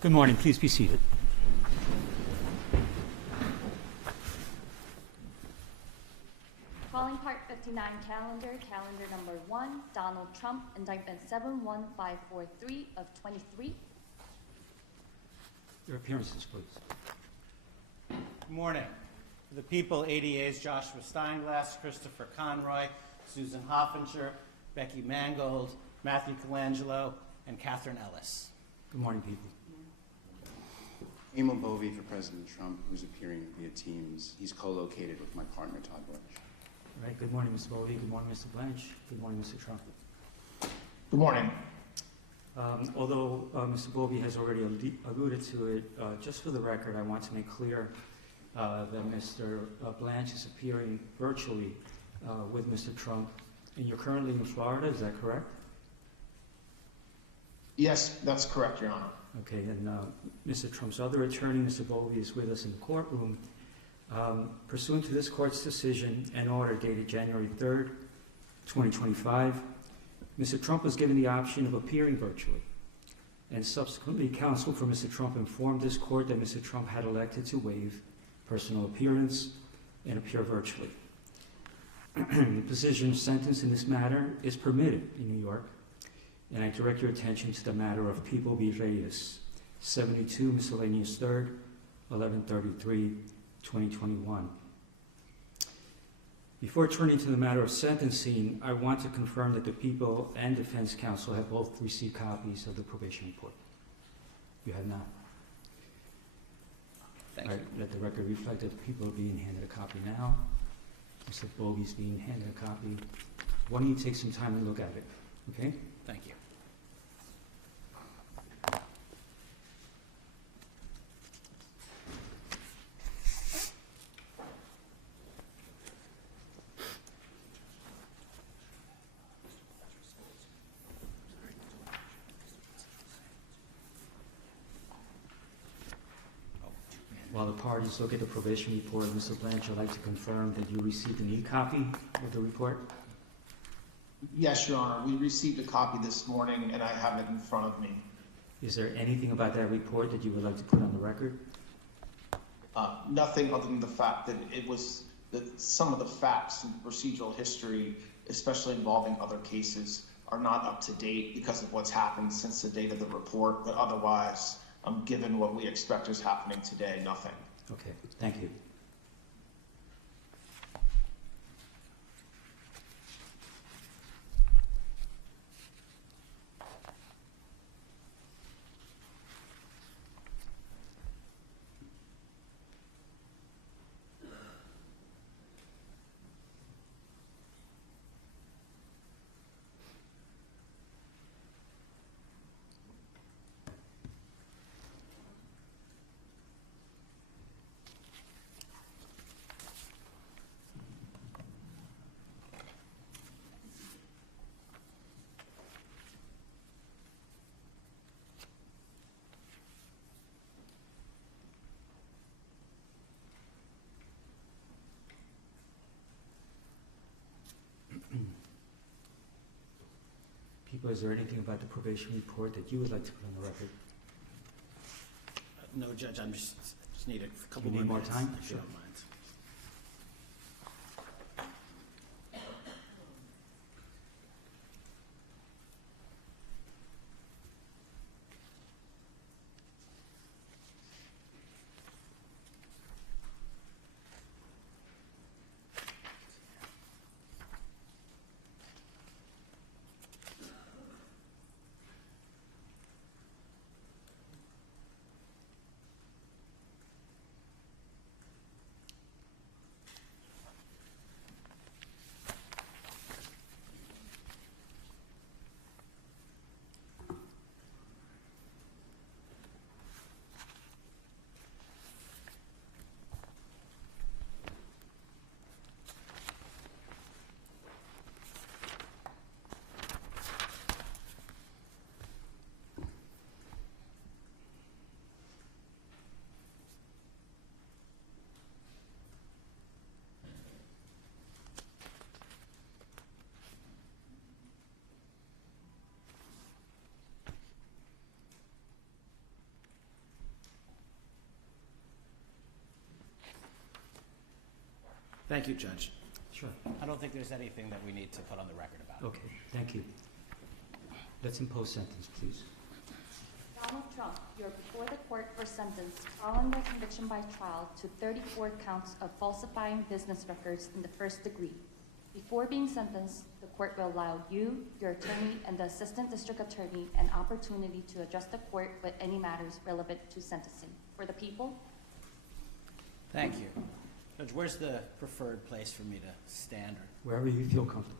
Good morning. Please be seated. Calling Part 59 calendar number 1, Donald Trump, indictment 71543 of 23. Your appearances, please. Good morning. For the people, ADA's Joshua Steinglass, Christopher Conroy, Susan Hoffinger, Becky Mangold, Matthew Colangelo, and Catherine Ellis. Good morning, people. Emil Bovey for President Trump, who's appearing via Teams. He's co-located with my partner, Todd Blanche. All right. Good morning, Mr. Bovey. Good morning, Mr. Blanche. Good morning, Mr. Trump. Good morning. Although Mr. Bovey has already alluded to it, just for the record, I want to make clear that Mr. Blanche is appearing virtually with Mr. Trump, and you're currently in Florida. Is that correct? Yes, that's correct, Your Honor. Okay, and Mr. Trump's other attorney, Mr. Bovey, is with us in the courtroom. Pursuant to this court's decision and order dated January 3rd, 2025, Mr. Trump was given the option of appearing virtually, and subsequently counsel for Mr. Trump informed this court that Mr. Trump had elected to waive personal appearance and appear virtually. The position of sentence in this matter is permitted in New York, and I direct your attention to the matter of People v. Reyes, 72 Miscellaneous 3rd, 1133, 2021. Before turning to the matter of sentencing, I want to confirm that the people and defense counsel have both received copies of the probation report. You have not? Thank All right, let the record reflect that the people are being handed a copy now. Mr. Bovey's being handed a copy. Why don't you take some time and look at it, okay? Thank you. While the parties look at the probation report, Mr. Blanche, I'd like to confirm that you received an e-copy of the report. Yes, Your Honor. We received a copy this morning, and I have it in front of me. Is there anything about that report that you would like to put on the record? Nothing other than the fact that it was that some of the facts and procedural history, especially involving other cases, are not up to date because of what's happened since the date of the report. But otherwise, given what we expect is happening today, nothing. Okay, thank you. People, is there anything about the probation report that you would like to put on the record? No, Judge, I'm just need a couple You need more minutes, time? if you Sure. don't mind. Thank you, Judge. Sure. I don't think there's anything that we need to put on the record about it. Okay, thank you. Let's impose sentence, please. Donald Trump, you're before the court for sentence following the conviction by trial to 34 counts of falsifying business records in the first degree. Before being sentenced, the court will allow you, your attorney, and the assistant district attorney an opportunity to address the court with any matters relevant to sentencing. For the people, Thank you. Judge, where's the preferred place for me to stand? Wherever you feel comfortable.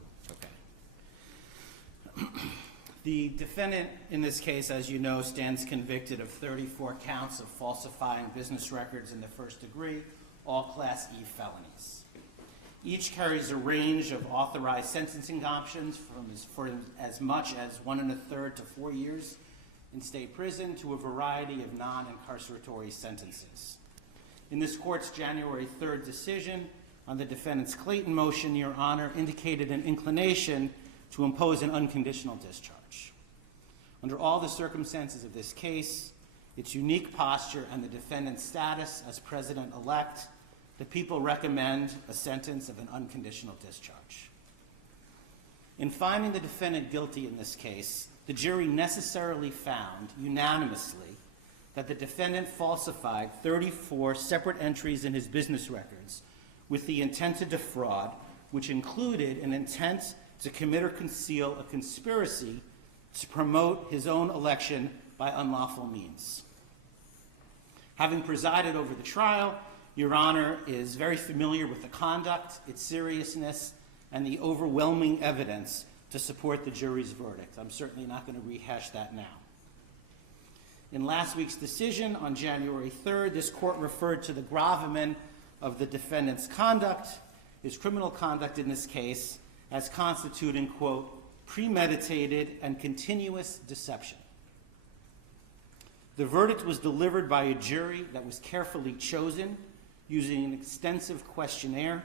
Okay. The defendant in this case, as you know, stands convicted of 34 counts of falsifying business records in the first degree, all Class E felonies. Each carries a range of authorized sentencing options for as much as 1 1/3 to 4 years in state prison to a variety of non-incarceratory sentences. In this court's January 3rd decision on the defendant's Clayton motion, Your Honor indicated an inclination to impose an unconditional discharge. Under all the circumstances of this case, its unique posture and the defendant's status as president-elect, the people recommend a sentence of an unconditional discharge. In finding the defendant guilty in this case, the jury necessarily found unanimously that the defendant falsified 34 separate entries in his business records with the intent to defraud, which included an intent to commit or conceal a conspiracy to promote his own election by unlawful means. Having presided over the trial, Your Honor is very familiar with the conduct, its seriousness, and the overwhelming evidence to support the jury's verdict. I'm certainly not going to rehash that now. In last week's decision on January 3rd, this court referred to the gravamen of the defendant's conduct, his criminal conduct in this case, as constituting, quote, premeditated and continuous deception. The verdict was delivered by a jury that was carefully chosen using an extensive questionnaire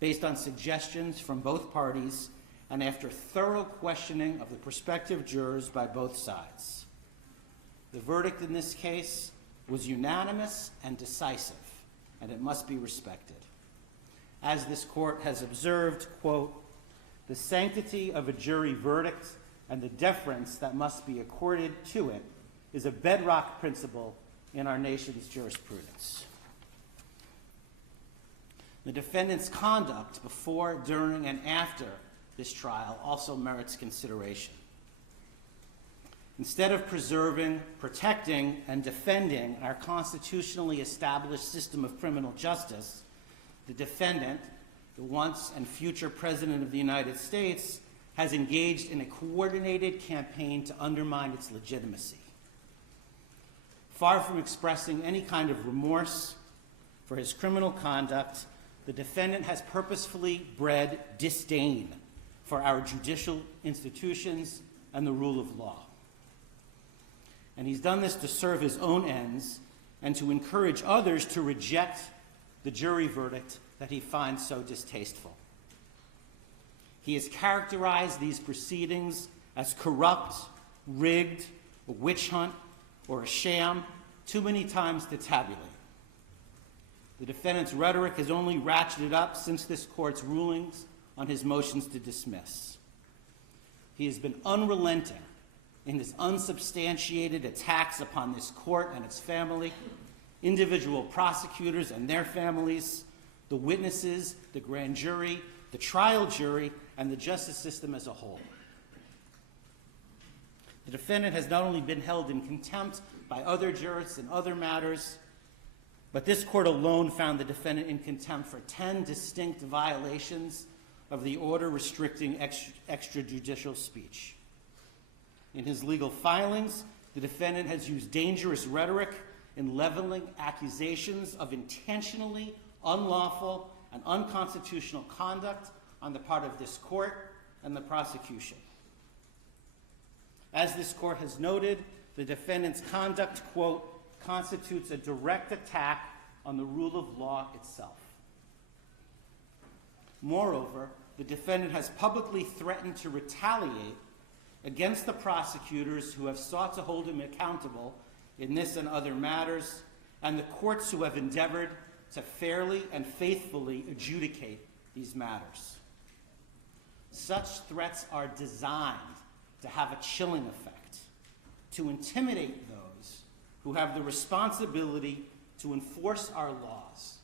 based on suggestions from both parties and after thorough questioning of the prospective jurors by both sides. The verdict in this case was unanimous and decisive, and it must be respected. As this court has observed, quote, the sanctity of a jury verdict and the deference that must be accorded to it is a bedrock principle in our nation's jurisprudence. The defendant's conduct before, during, and after this trial also merits consideration. Instead of preserving, protecting, and defending our constitutionally established system of criminal justice, the defendant, the once and future President of the United States, has engaged in a coordinated campaign to undermine its legitimacy. Far from expressing any kind of remorse for his criminal conduct, the defendant has purposefully bred disdain for our judicial institutions and the rule of law. And he's done this to serve his own ends and to encourage others to reject the jury verdict that he finds so distasteful. He has characterized these proceedings as corrupt, rigged, a witch hunt, or a sham too many times to tabulate. The defendant's rhetoric has only ratcheted up since this court's rulings on his motions to dismiss. He has been unrelenting in his unsubstantiated attacks upon this court and its family, individual prosecutors and their families, the witnesses, the grand jury, the trial jury, and the justice system as a whole. The defendant has not only been held in contempt by other jurists in other matters, but this court alone found the defendant in contempt for 10 distinct violations of the order restricting extrajudicial speech. In his legal filings, the defendant has used dangerous rhetoric in leveling accusations of intentionally unlawful and unconstitutional conduct on the part of this court and the prosecution. As this court has noted, the defendant's conduct, quote, constitutes a direct attack on the rule of law itself. Moreover, the defendant has publicly threatened to retaliate against the prosecutors who have sought to hold him accountable in this and other matters, and the courts who have endeavored to fairly and faithfully adjudicate these matters. Such threats are designed to have a chilling effect, to intimidate those who have the responsibility to enforce our laws,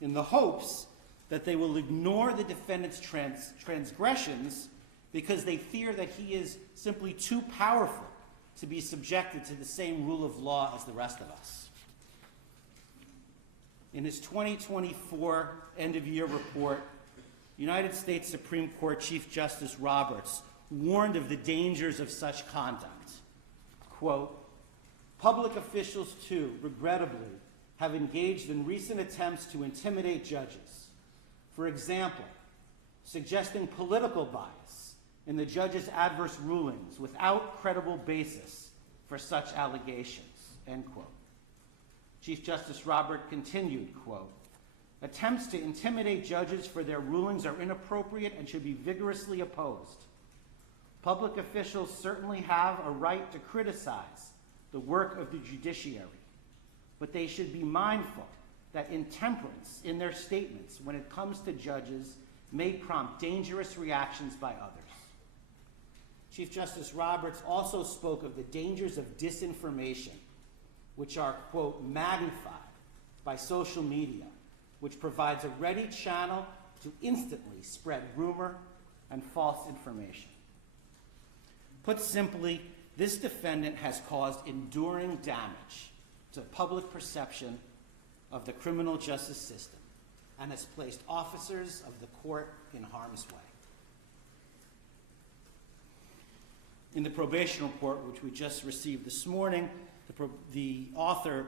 in the hopes that they will ignore the defendant's transgressions because they fear that he is simply too powerful to be subjected to the same rule of law as the rest of us. In his 2024 end-of-year report, United States Supreme Court Chief Justice Roberts warned of the dangers of such conduct. Quote, "Public officials, too, regrettably, have engaged in recent attempts to intimidate judges. For example, suggesting political bias in the judge's adverse rulings without credible basis for such allegations," end quote. Chief Justice Roberts continued, quote, "Attempts to intimidate judges for their rulings are inappropriate and should be vigorously opposed. Public officials certainly have a right to criticize the work of the judiciary, but they should be mindful that intemperance in their statements when it comes to judges may prompt dangerous reactions by others." Chief Justice Roberts also spoke of the dangers of disinformation, which are, quote, "magnified by social media, which provides a ready channel to instantly spread rumor and false information." Put simply, this defendant has caused enduring damage to public perception of the criminal justice system and has placed officers of the court in harm's way. In the probation report, which we just received this morning, the author,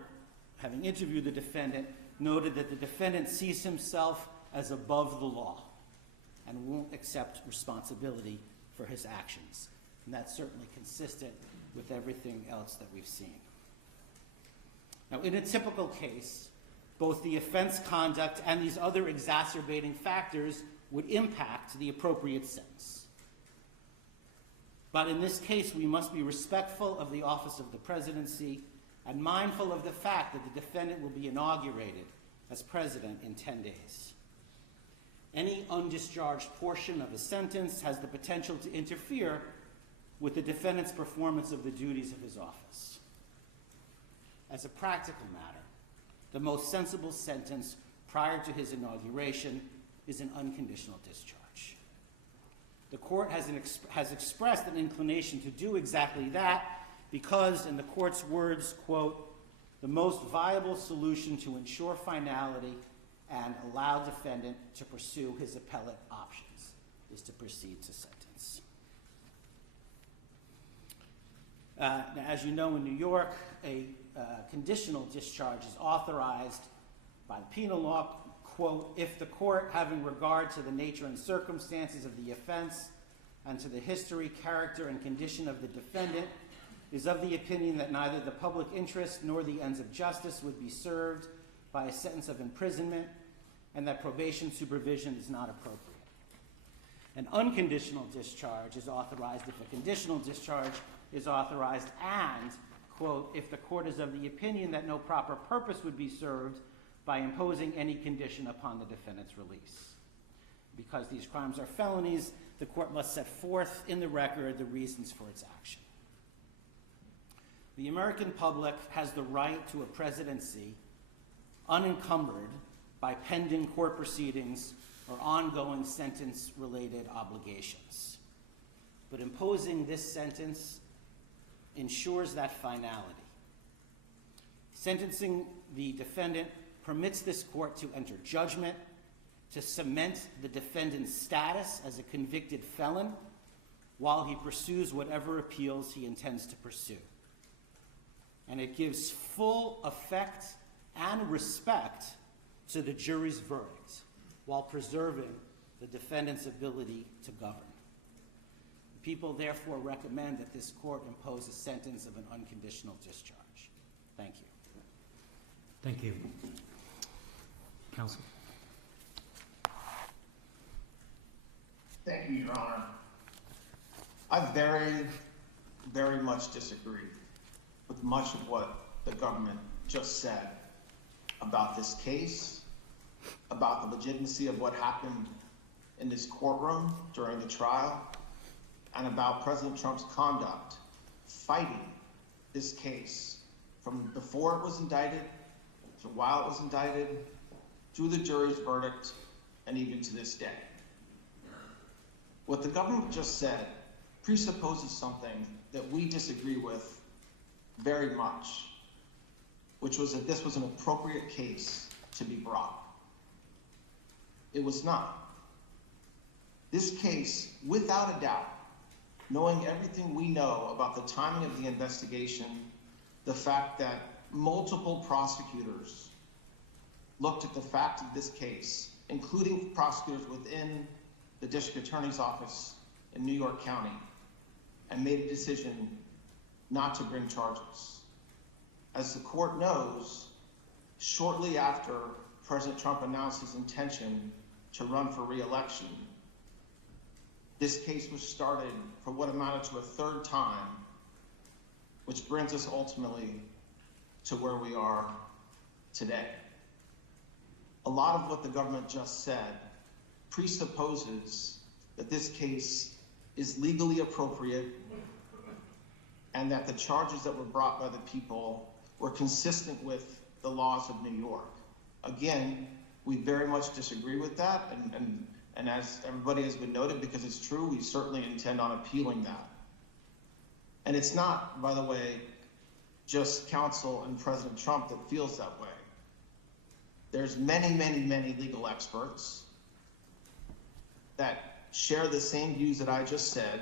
having interviewed the defendant, noted that the defendant sees himself as above the law and won't accept responsibility for his actions. And that's certainly consistent with everything else that we've seen. Now, in a typical case, both the offense conduct and these other exacerbating factors would impact the appropriate sentence. But in this case, we must be respectful of the office of the presidency and mindful of the fact that the defendant will be inaugurated as president in 10 days. Any undischarged portion of a sentence has the potential to interfere with the defendant's performance of the duties of his office. As a practical matter, the most sensible sentence prior to his inauguration is an unconditional discharge. The court has expressed an inclination to do exactly that because, in the court's words, quote, "the most viable solution to ensure finality and allow defendant to pursue his appellate options is to proceed to sentence." Now, as you know, in New York, a conditional discharge is authorized by penal law, quote, "if the court, having regard to the nature and circumstances of the offense and to the history, character, and condition of the defendant, is of the opinion that neither the public interest nor the ends of justice would be served by a sentence of imprisonment and that probation supervision is not appropriate." An unconditional discharge is authorized if a conditional discharge is authorized and, quote, "if the court is of the opinion that no proper purpose would be served by imposing any condition upon the defendant's release." Because these crimes are felonies, the court must set forth in the record the reasons for its action. The American public has the right to a presidency unencumbered by pending court proceedings or ongoing sentence-related obligations. But imposing this sentence ensures that finality. Sentencing the defendant permits this court to enter judgment, to cement the defendant's status as a convicted felon while he pursues whatever appeals he intends to pursue. And it gives full effect and respect to the jury's verdict while preserving the defendant's ability to govern. People therefore recommend that this court impose a sentence of an unconditional discharge. Thank you. Thank you. Counsel. Thank you, Your Honor. I very, very much disagree with much of what the government just said about this case about the legitimacy of what happened in this courtroom during the trial and about President Trump's conduct fighting this case from before it was indicted to while it was indicted, through the jury's verdict, and even to this day. What the government just said presupposes something that we disagree with very much, which was that this was an appropriate case to be brought. It was not. This case, without a doubt, knowing everything we know about the timing of the investigation, the fact that multiple prosecutors looked at the fact of this case, including prosecutors within the district attorney's office in New York County, and made a decision not to bring charges. As the court knows, shortly after President Trump announced his intention to run for re-election, this case was started for what amounted to a third time, which brings us ultimately to where we are today. A lot of what the government just said presupposes that this case is legally appropriate and that the charges that were brought by the people were consistent with the laws of New York. Again, we very much disagree with that, and as everybody has been noted, because it's true, we certainly intend on appealing that. And it's not, by the way, just counsel and President Trump that feels that way. There's many, many, many legal experts that share the same views that I just said,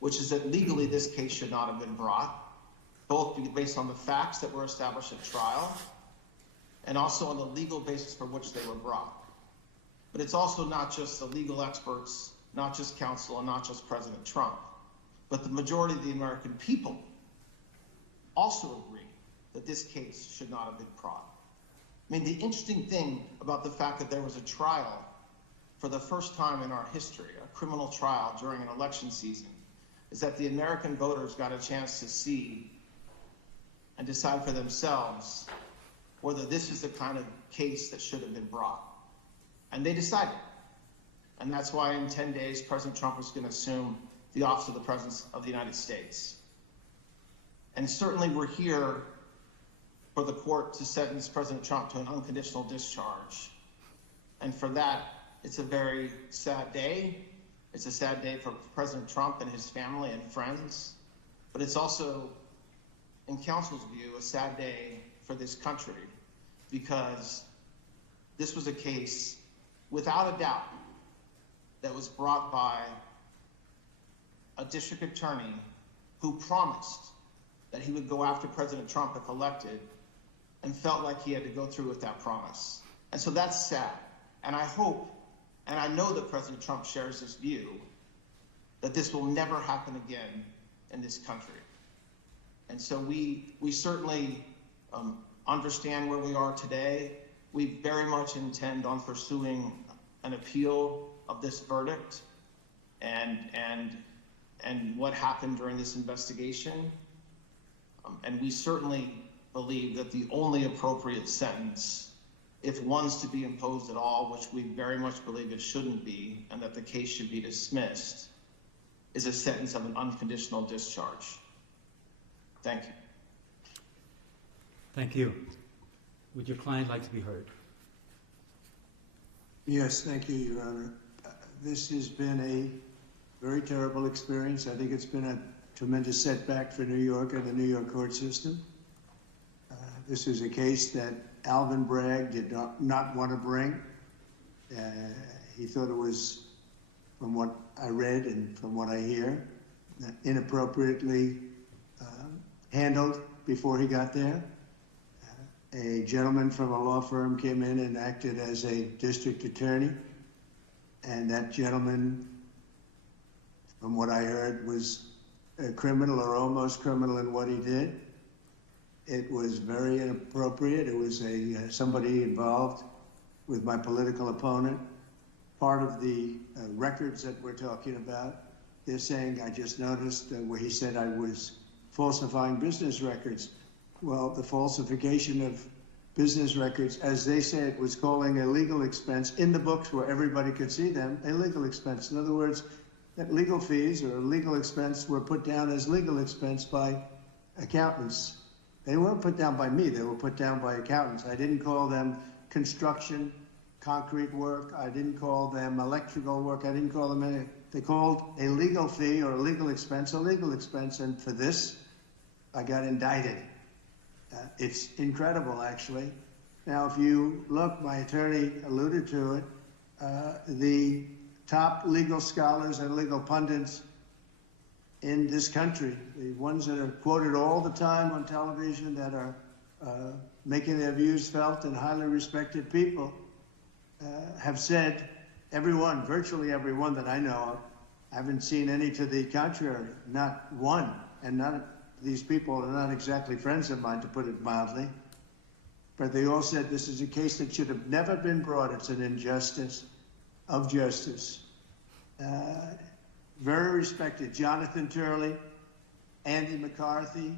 which is that legally this case should not have been brought, both based on the facts that were established at trial and also on the legal basis for which they were brought. But it's also not just the legal experts, not just counsel, and not just President Trump, but the majority of the American people also agree that this case should not have been brought. I mean, the interesting thing about the fact that there was a trial for the first time in our history, a criminal trial during an election season, is that the American voters got a chance to see and decide for themselves whether this is the kind of case that should have been brought. And they decided. And that's why in 10 days, President Trump was going to assume the office of the President of the United States. And certainly we're here for the court to sentence President Trump to an unconditional discharge. And for that, it's a very sad day. It's a sad day for President Trump and his family and friends. But it's also, in counsel's view, a sad day for this country, because this was a case, without a doubt, that was brought by a district attorney who promised that he would go after President Trump if elected, and felt like he had to go through with that promise. And so that's sad. And I hope, and I know that President Trump shares this view, that this will never happen again in this country. And so we certainly understand where we are today. We very much intend on pursuing an appeal of this verdict and what happened during this investigation. And we certainly believe that the only appropriate sentence, if one's to be imposed at all, which we very much believe it shouldn't be, and that the case should be dismissed, is a sentence of an unconditional discharge. Thank you. Thank you. Would your client like to be heard? Yes, thank you, Your Honor. This has been a very terrible experience. I think it's been a tremendous setback for New York and the New York court system. This is a case that Alvin Bragg did not want to bring. He thought it was, from what I read and from what I hear, inappropriately handled before he got there. A gentleman from a law firm came in and acted as a district attorney, and that gentleman, from what I heard, was a criminal or almost criminal in what he did. It was very inappropriate. It was somebody involved with my political opponent. Part of the records that we're talking about, they're saying, I just noticed where he said I was falsifying business records. Well, the falsification of business records, as they say it, was calling a legal expense in the books where everybody could see them, a legal expense. In other words, that legal fees or legal expense were put down as legal expense by accountants. They weren't put down by me, they were put down by accountants. I didn't call them construction, concrete work, I didn't call them electrical work, I didn't call them any. They called a legal fee or a legal expense, and for this, I got indicted. It's incredible, actually. Now, if you look, my attorney alluded to it, the top legal scholars and legal pundits in this country, the ones that are quoted all the time on television, that are making their views felt and highly respected people, have said, everyone, virtually everyone that I know of, I haven't seen any to the contrary, not one, and none. These people are not exactly friends of mine, to put it mildly, but they all said this is a case that should have never been brought. It's an injustice of justice. Very respected Jonathan Turley, Andy McCarthy,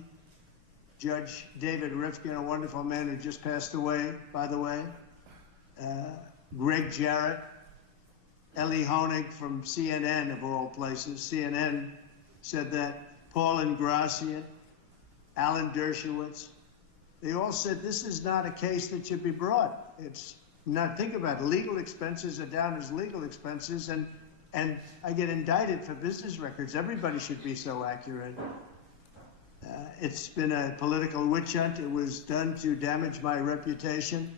Judge David Rifkin, a wonderful man who just passed away, by the way, Greg Jarrett, Ellie Honig from CNN, of all places. CNN said that. Paul Ingratian, Alan Dershowitz, they all said this is not a case that should be brought. It's not, think about it, legal expenses are down as legal expenses, and I get indicted for business records. Everybody should be so accurate. It's been a political witch hunt. It was done to damage my reputation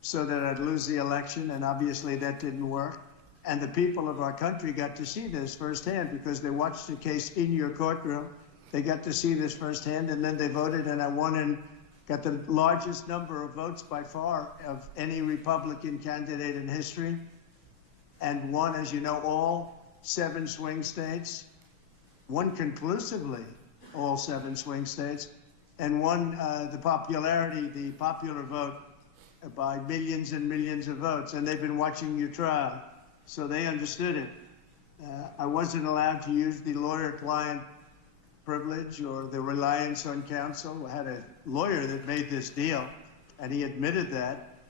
so that I'd lose the election, and obviously that didn't work. And the people of our country got to see this firsthand because they watched the case in your courtroom. They got to see this firsthand, and then they voted, and I won and got the largest number of votes by far of any Republican candidate in history, and won, as you know, all 7 swing states, won conclusively all 7 swing states, and won the popular vote by millions and millions of votes. And they've been watching your trial, so they understood it. I wasn't allowed to use the lawyer-client privilege or the reliance on counsel. I had a lawyer that made this deal, and he admitted that.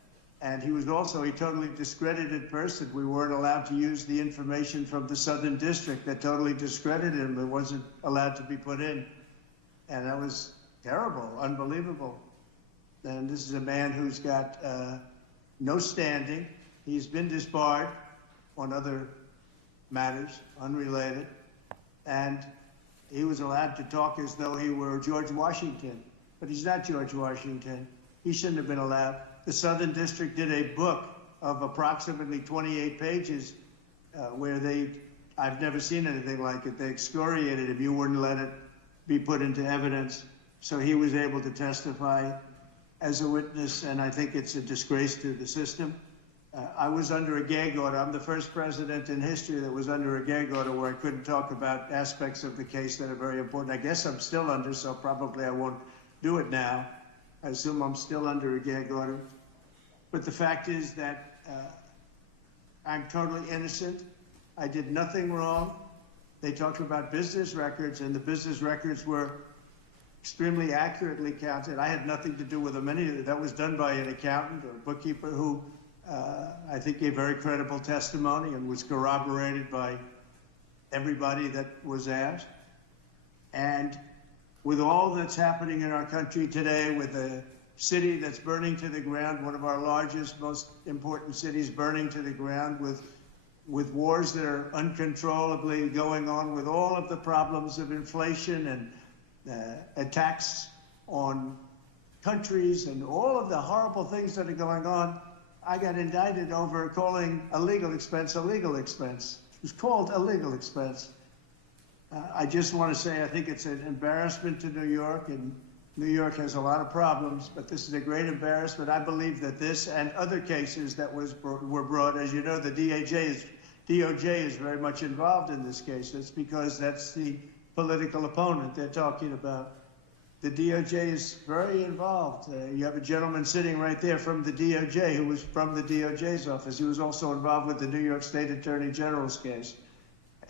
And he was also a totally discredited person. We weren't allowed to use the information from the Southern District that totally discredited him. It wasn't allowed to be put in. And that was terrible, unbelievable. And this is a man who's got no standing. He's been disbarred on other matters, unrelated. And he was allowed to talk as though he were George Washington. But he's not George Washington. He shouldn't have been allowed. The Southern District did a book of approximately 28 pages where I've never seen anything like it. They excoriated him. You wouldn't let it be put into evidence. So he was able to testify as a witness, and I think it's a disgrace to the system. I was under a gag order. I'm the first president in history that was under a gag order where I couldn't talk about aspects of the case that are very important. I guess I'm still under, so probably I won't do it now. I assume I'm still under a gag order. But the fact is that I'm totally innocent. I did nothing wrong. They talked about business records, and the business records were extremely accurately counted. I had nothing to do with them. That was done by an accountant or bookkeeper who I think gave very credible testimony and was corroborated by everybody that was asked. And with all that's happening in our country today, with a city that's burning to the ground, one of our largest, most important cities burning to the ground, with wars that are uncontrollably going on, with all of the problems of inflation and attacks on countries and all of the horrible things that are going on, I got indicted over calling a legal expense a legal expense. It was called a legal expense. I just want to say I think it's an embarrassment to New York, and New York has a lot of problems, but this is a great embarrassment. I believe that this and other cases that were brought, as you know, the DOJ is very much involved in this case. It's because that's the political opponent they're talking about. The DOJ is very involved. You have a gentleman sitting right there from the DOJ who was from the DOJ's office. He was also involved with the New York State Attorney General's case.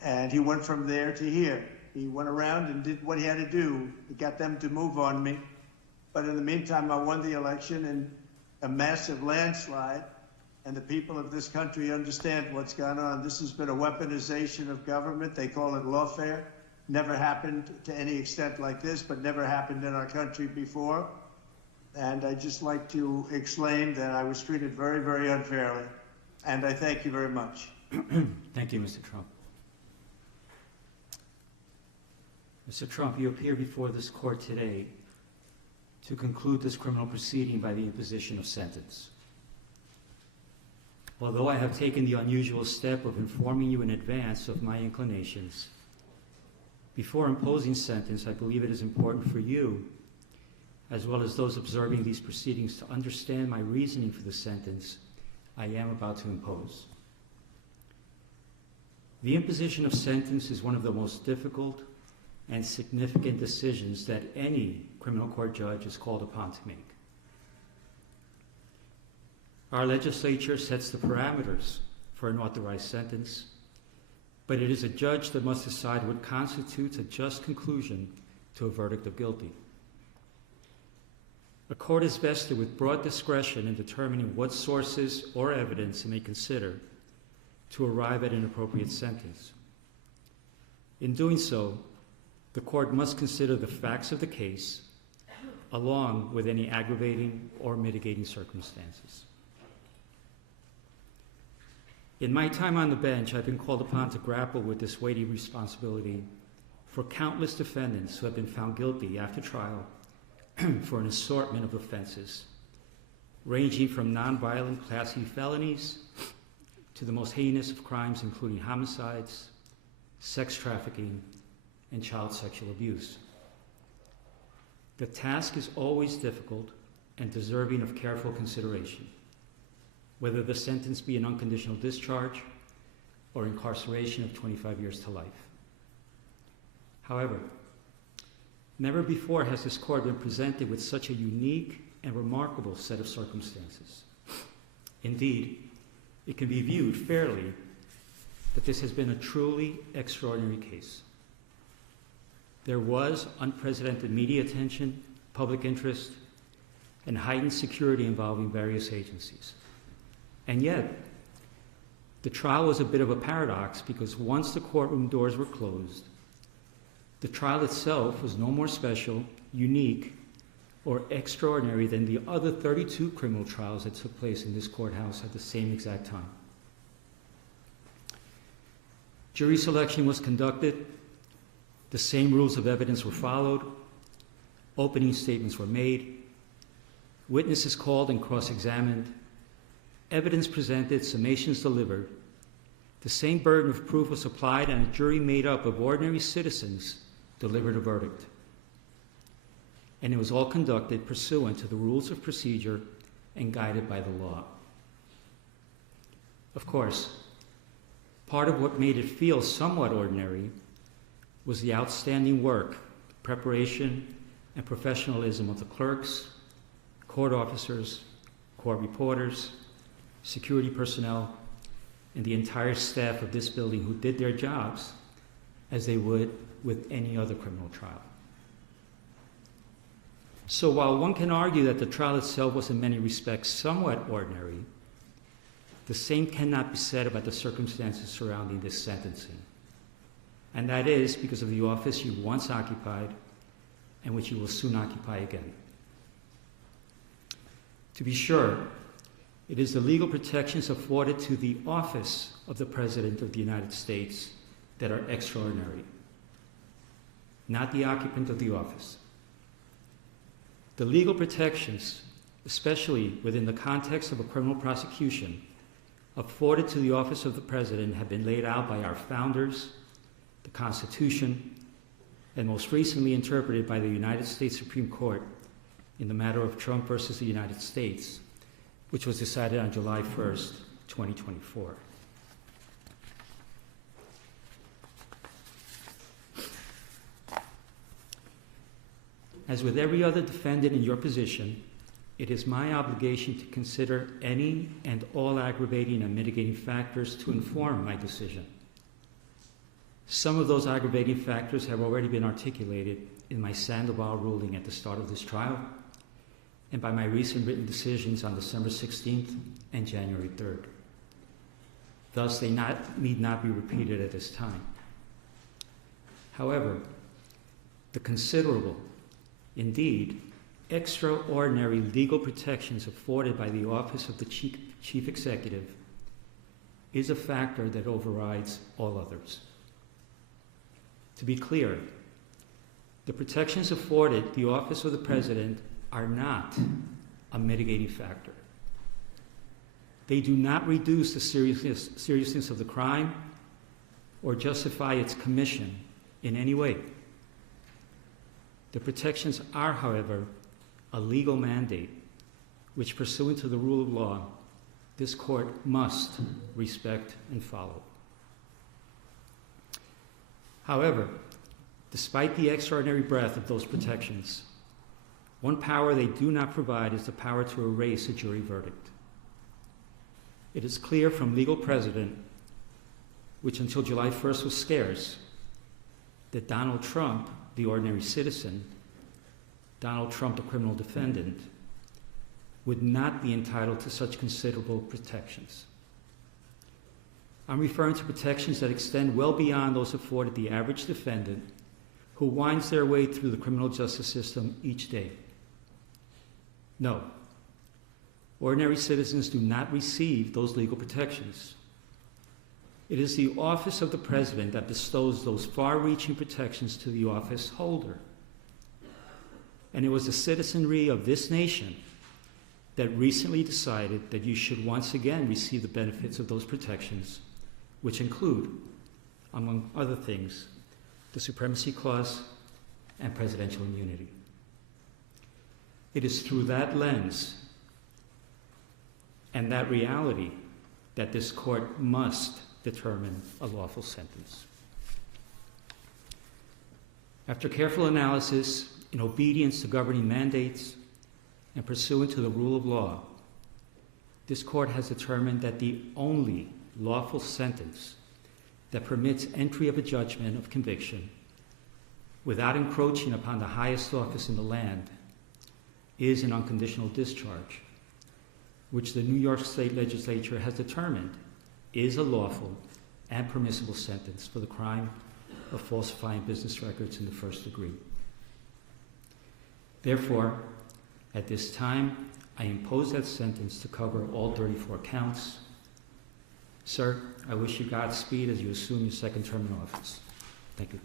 And he went from there to here. He went around and did what he had to do. He got them to move on me. But in the meantime, I won the election, and a massive landslide, and the people of this country understand what's gone on. This has been a weaponization of government. They call it lawfare. Never happened to any extent like this, but never happened in our country before. And I'd just like to exclaim that I was treated very, very unfairly. And I thank you very much. Thank you, Mr. Trump. Mr. Trump, you appear before this court today to conclude this criminal proceeding by the imposition of sentence. Although I have taken the unusual step of informing you in advance of my inclinations, before imposing sentence, I believe it is important for you, as well as those observing these proceedings, to understand my reasoning for the sentence I am about to impose. The imposition of sentence is one of the most difficult and significant decisions that any criminal court judge is called upon to make. Our legislature sets the parameters for an authorized sentence, but it is a judge that must decide what constitutes a just conclusion to a verdict of guilty. A court is vested with broad discretion in determining what sources or evidence it may consider to arrive at an appropriate sentence. In doing so, the court must consider the facts of the case along with any aggravating or mitigating circumstances. In my time on the bench, I've been called upon to grapple with this weighty responsibility for countless defendants who have been found guilty after trial for an assortment of offenses, ranging from nonviolent Class E felonies to the most heinous of crimes, including homicides, sex trafficking, and child sexual abuse. The task is always difficult and deserving of careful consideration, whether the sentence be an unconditional discharge or incarceration of 25 years to life. However, never before has this court been presented with such a unique and remarkable set of circumstances. Indeed, it can be viewed fairly that this has been a truly extraordinary case. There was unprecedented media attention, public interest, and heightened security involving various agencies. And yet, the trial was a bit of a paradox because once the courtroom doors were closed, the trial itself was no more special, unique, or extraordinary than the other 32 criminal trials that took place in this courthouse at the same exact time. Jury selection was conducted, the same rules of evidence were followed, opening statements were made, witnesses called and cross-examined, evidence presented, summations delivered, the same burden of proof was applied, and a jury made up of ordinary citizens delivered a verdict. And it was all conducted pursuant to the rules of procedure and guided by the law. Of course, part of what made it feel somewhat ordinary was the outstanding work, preparation, and professionalism of the clerks, court officers, court reporters, security personnel, and the entire staff of this building who did their jobs as they would with any other criminal trial. So while one can argue that the trial itself was in many respects somewhat ordinary, the same cannot be said about the circumstances surrounding this sentencing. And that is because of the office you once occupied and which you will soon occupy again. To be sure, it is the legal protections afforded to the office of the President of the United States that are extraordinary, not the occupant of the office. The legal protections, especially within the context of a criminal prosecution, afforded to the office of the President have been laid out by our founders, the Constitution, and most recently interpreted by the United States Supreme Court in the matter of Trump versus the United States, which was decided on July 1st, 2024. As with every other defendant in your position, it is my obligation to consider any and all aggravating and mitigating factors to inform my decision. Some of those aggravating factors have already been articulated in my Sandoval ruling at the start of this trial, and by my recent written decisions on December 16th and January 3rd. Thus, they need not be repeated at this time. However, the considerable, indeed, extraordinary legal protections afforded by the office of the Chief Executive is a factor that overrides all others. To be clear, the protections afforded the office of the President are not a mitigating factor. They do not reduce the seriousness of the crime or justify its commission in any way. The protections are, however, a legal mandate which, pursuant to the rule of law, this court must respect and follow. However, despite the extraordinary breadth of those protections, one power they do not provide is the power to erase a jury verdict. It is clear from legal precedent, which until July 1st was scarce, that Donald Trump, the ordinary citizen, Donald Trump, the criminal defendant, would not be entitled to such considerable protections. I'm referring to protections that extend well beyond those afforded the average defendant who winds their way through the criminal justice system each day. No, ordinary citizens do not receive those legal protections. It is the office of the President that bestows those far-reaching protections to the office holder. And it was the citizenry of this nation that recently decided that you should once again receive the benefits of those protections, which include, among other things, the Supremacy Clause and presidential immunity. It is through that lens and that reality that this court must determine a lawful sentence. After careful analysis, in obedience to governing mandates, and pursuant to the rule of law, this court has determined that the only lawful sentence that permits entry of a judgment of conviction without encroaching upon the highest office in the land is an unconditional discharge, which the New York State Legislature has determined is a lawful and permissible sentence for the crime of falsifying business records in the first degree. Therefore, at this time, I impose that sentence to cover all 34 counts. Sir, I wish you Godspeed as you assume your second term in office. Thank you.